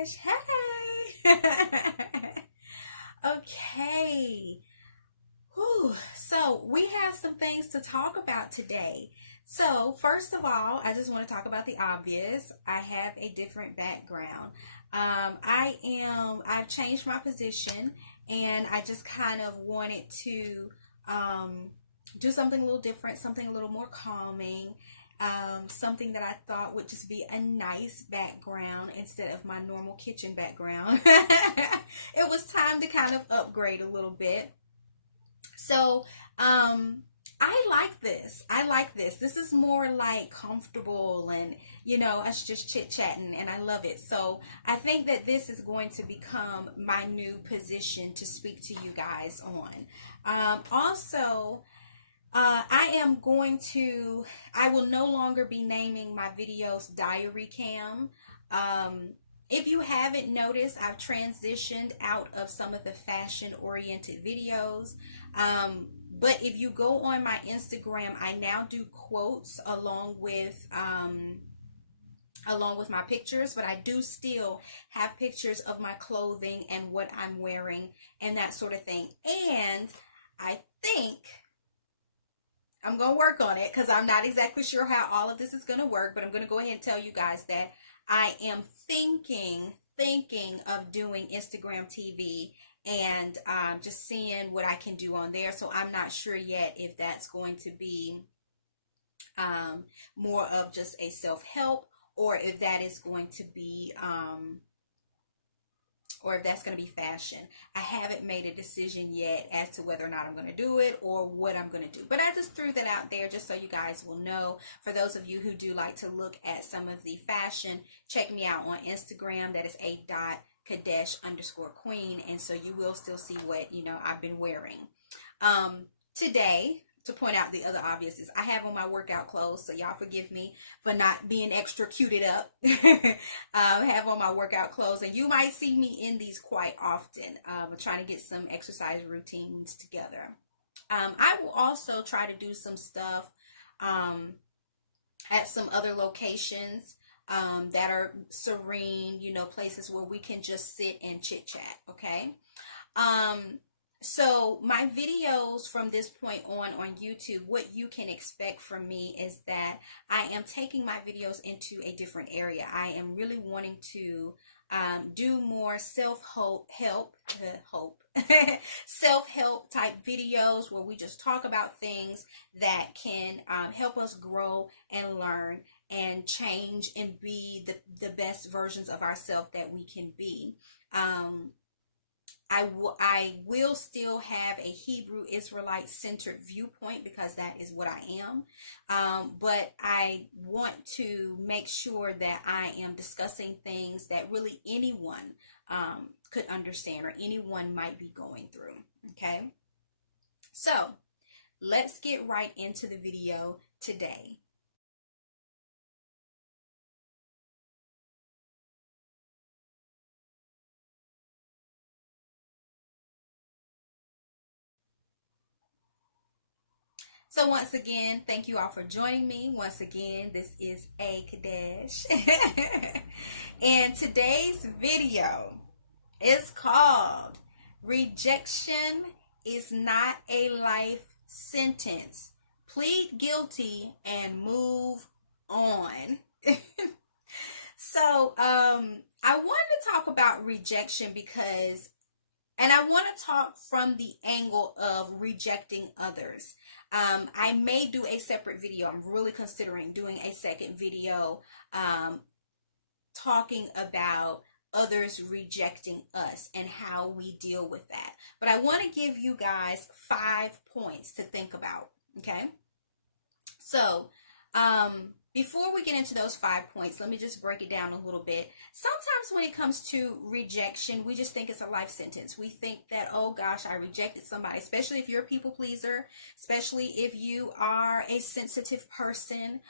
gosh. Hi. Okay. Whew. So we have some things to talk about today. So first of all, I just want to talk about the obvious. I have a different background. I've changed my position and I just kind of wanted to um, do something a little different, something a little more calming, something that I thought would just be a nice background instead of my normal kitchen background. It was time to kind of upgrade a little bit. So, I like this. I like this. This is more like comfortable and, us just chit chatting, and I love it. So, I think that this is going to become my new position to speak to you guys on. Also, I will no longer be naming my videos Diary Cam. If you haven't noticed, I've transitioned out of some of the fashion oriented videos. But if you go on my Instagram, I now do quotes along with my pictures, but I do still have pictures of my clothing and what I'm wearing and that sort of thing. And I think I'm going to work on it because I'm not exactly sure how all of this is going to work, but I'm going to go ahead and tell you guys that I am thinking of doing Instagram TV and just seeing what I can do on there. So I'm not sure yet if that's going to be more of just a self-help, or if that is going to be or if that's going to be fashion. I haven't made a decision yet as to whether or not I'm going to do it or what I'm going to do. But I just threw that out there just so you guys will know. For those of you who do like to look at some of the fashion, check me out on Instagram. That is _Kadesh_queen. And so you will still see what, I've been wearing. Today, to point out the other obvious, is I have on my workout clothes, so y'all forgive me for not being extra cuted up. I have on my workout clothes, and you might see me in these quite often. I'm trying to get some exercise routines together. I will also try to do some stuff at some other locations that are serene, places where we can just sit and chit chat, okay? So my videos from this point on YouTube, what you can expect from me is that I am taking my videos into a different area. I am really wanting to do more self-help self-help type videos where we just talk about things that can help us grow and learn and change and be the best versions of ourselves that we can be. I will still have a Hebrew Israelite centered viewpoint because that is what I am. But I want to make sure that I am discussing things that really anyone could understand or anyone might be going through. Okay. So let's get right into the video today. So once again, thank you all for joining me. Once again, this is A Kadesh. And today's video is called Rejection is Not a Life Sentence. Plead guilty and move on. So I wanted to talk about rejection and I want to talk from the angle of rejecting others. I may do a separate video. I'm really considering doing a second video talking about others rejecting us and how we deal with that. But I want to give you guys 5 points to think about, okay? So, before we get into those 5 points, let me just break it down a little bit. Sometimes when it comes to rejection, we just think it's a life sentence. We think that, oh gosh, I rejected somebody, especially if you're a people pleaser, especially if you are a sensitive person.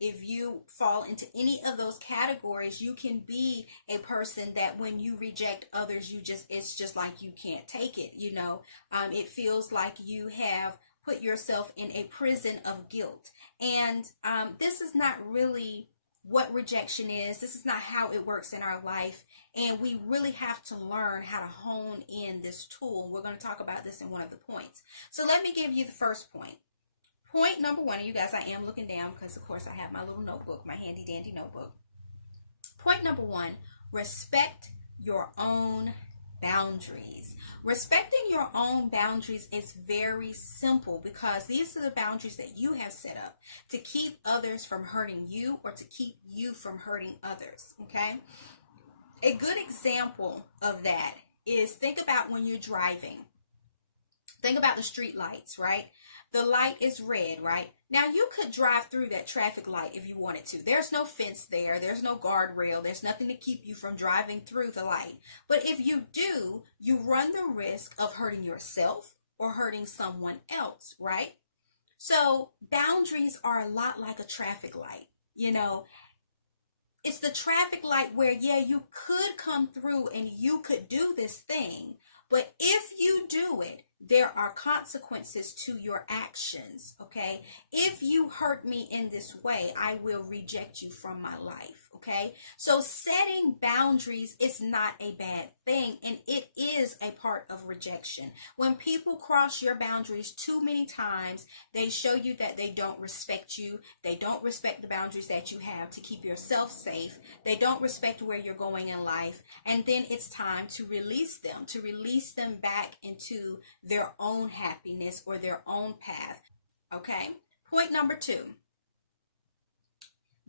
If you fall into any of those categories, you can be a person that when you reject others, it's just like you can't take it, it feels like you have put yourself in a prison of guilt. And this is not really what rejection is. This is not how it works in our life. And we really have to learn how to hone in this tool. We're going to talk about this in one of the points. So let me give you the first point. Point number one, and you guys, I am looking down because, of course, I have my little notebook, my handy dandy notebook. Point number one, respect your own boundaries. Respecting your own boundaries is very simple because these are the boundaries that you have set up to keep others from hurting you or to keep you from hurting others, okay? A good example of that is, think about when you're driving. Think about the street lights, right? The light is red, right? Now, you could drive through that traffic light if you wanted to. There's no fence there. There's no guardrail. There's nothing to keep you from driving through the light. But if you do, you run the risk of hurting yourself or hurting someone else, right? So boundaries are a lot like a traffic light. You know, it's the traffic light where, yeah, you could come through and you could do this thing. But if you do it, there are consequences to your actions, okay? If you hurt me in this way, I will reject you from my life, okay? So setting boundaries is not a bad thing, and it is a part of rejection. When people cross your boundaries too many times, they show you that they don't respect you. They don't respect the boundaries that you have to keep yourself safe. They don't respect where you're going in life, and then it's time to release them back into their own happiness or their own path, okay? Point number two,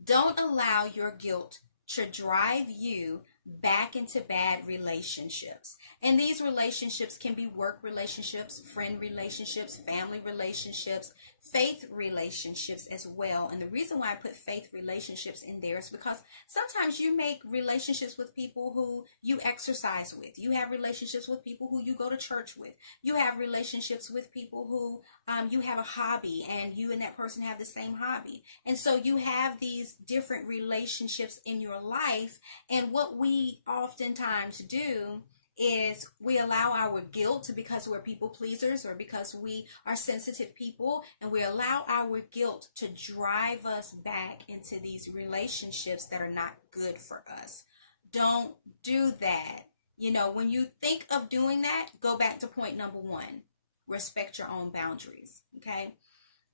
don't allow your guilt to drive you back into bad relationships. And these relationships can be work relationships, friend relationships, family relationships, faith relationships as well. And the reason why I put faith relationships in there is because sometimes you make relationships with people who you exercise with. You have relationships with people who you go to church with. You have relationships with people who you have a hobby and you and that person have the same hobby. And so you have these different relationships in your life. And what we oftentimes do is we allow our guilt, because we're people pleasers or because we are sensitive people, and we allow our guilt to drive us back into these relationships that are not good for us. Don't do that. You know, when you think of doing that, go back to point number one. Respect your own boundaries, okay?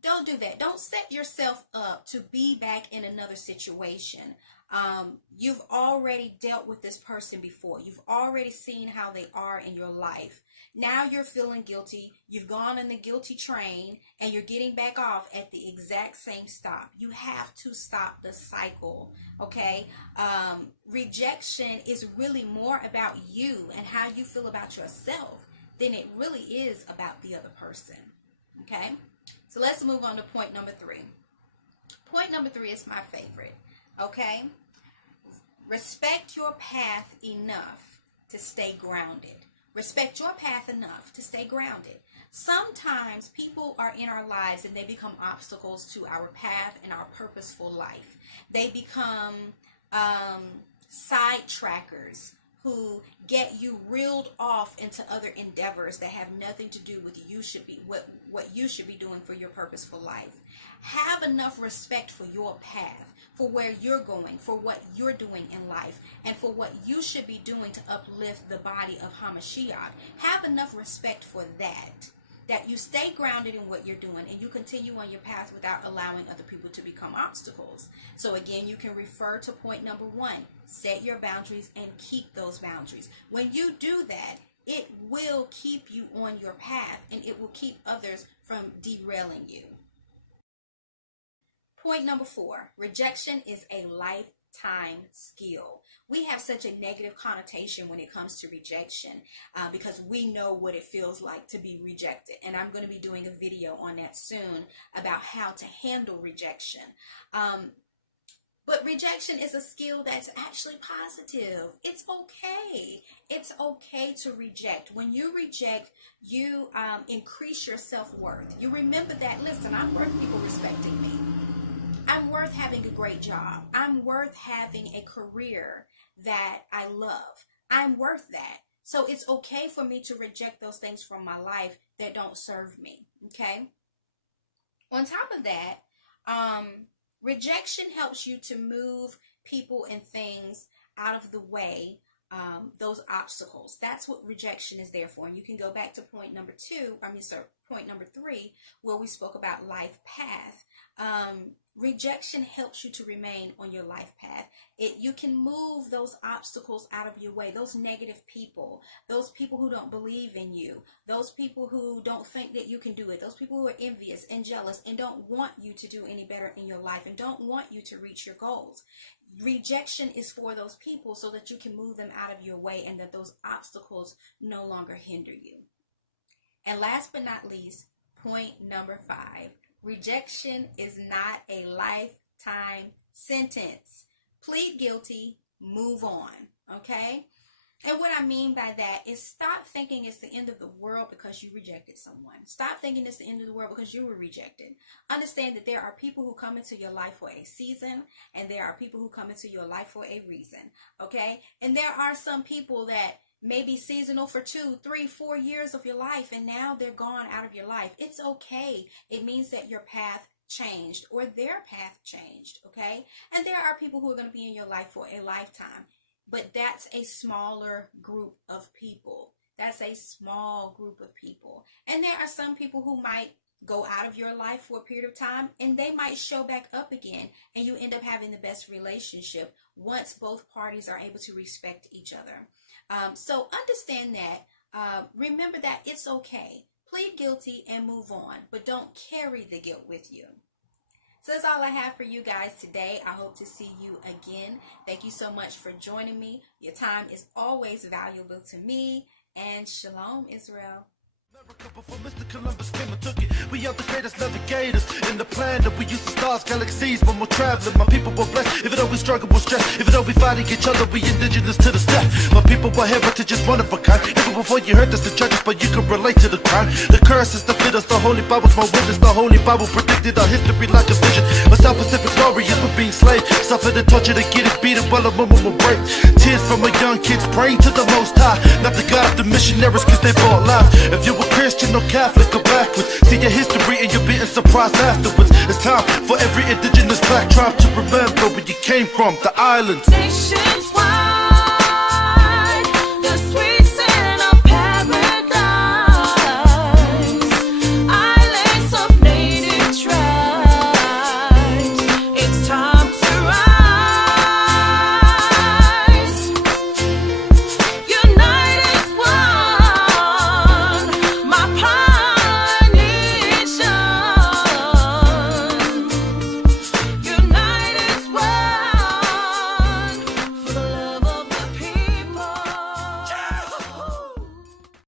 Don't do that. Don't set yourself up to be back in another situation. You've already dealt with this person before. You've already seen how they are in your life. Now you're feeling guilty. You've gone on the guilty train and you're getting back off at the exact same stop. You have to stop the cycle, okay? Rejection is really more about you and how you feel about yourself than it really is about the other person, okay? So let's move on to point number three. Point number three is my favorite, okay? Respect your path enough to stay grounded. Respect your path enough to stay grounded. Sometimes people are in our lives and they become obstacles to our path and our purposeful life. They become sidetrackers who get you reeled off into other endeavors that have nothing to do with what you should be doing for your purposeful life. Have enough respect for your path, for where you're going, for what you're doing in life, and for what you should be doing to uplift the body of Hamashiach. Have enough respect for that you stay grounded in what you're doing and you continue on your path without allowing other people to become obstacles. So again, you can refer to point number one. Set your boundaries and keep those boundaries. When you do that, it will keep you on your path and it will keep others from derailing you. Point number four, rejection is a lifetime skill. We have such a negative connotation when it comes to rejection because we know what it feels like to be rejected. And I'm going to be doing a video on that soon about how to handle rejection. But rejection is a skill that's actually positive. It's okay. It's okay to reject. When you reject, you increase your self-worth. You remember that, listen, I'm worth people respecting me. I'm worth having a great job. I'm worth having a career that I love. I'm worth that. So it's okay for me to reject those things from my life that don't serve me, okay? On top of that, Rejection helps you to move people and things out of the way, those obstacles. That's what rejection is there for. And you can go back to point number three, where we spoke about life path. Rejection helps you to remain on your life path. You can move those obstacles out of your way, those negative people, those people who don't believe in you, those people who don't think that you can do it, those people who are envious and jealous and don't want you to do any better in your life and don't want you to reach your goals. Rejection is for those people so that you can move them out of your way and that those obstacles no longer hinder you. And last but not least, point number 5. Rejection is not a lifetime sentence. Plead guilty, move on, okay? And what I mean by that is stop thinking it's the end of the world because you rejected someone. Stop thinking it's the end of the world because you were rejected. Understand that there are people who come into your life for a season, and there are people who come into your life for a reason, okay? And there are some people that may be seasonal for 2, 3, 4 years of your life, and now they're gone out of your life. It's okay. It means that your path changed or their path changed, okay? And there are people who are going to be in your life for a lifetime, but that's a smaller group of people. That's a small group of people. And there are some people who might go out of your life for a period of time, and they might show back up again, and you end up having the best relationship once both parties are able to respect each other. So understand that. Remember that it's okay. Plead guilty and move on, but don't carry the guilt with you. So that's all I have for you guys today. I hope to see you again. Thank you so much for joining me. Your time is always valuable to me. And shalom, Israel. Before Mr. Columbus came and took it, we are the greatest navigators in the plan that we use the stars, galaxies, when we're traveling. My people were blessed, even though we struggle with stress, even though we fighting each other, we indigenous to the death. My people were heritage is one of a kind. Even before you heard this in churches, but you can relate to the crime. The curse is the fittest, the Holy Bible's my witness. The Holy Bible predicted our history like a vision. My South Pacific warriors were being slaves, suffered and tortured and getting beaten while a woman will break. Tears from a young kids praying to the Most High, not the God of the missionaries, cause they bought life. If you were Christian or Catholic or backwards, see your history and you're being surprised afterwards. It's time for every indigenous black tribe to remember where you came from, the islands. Nations wide.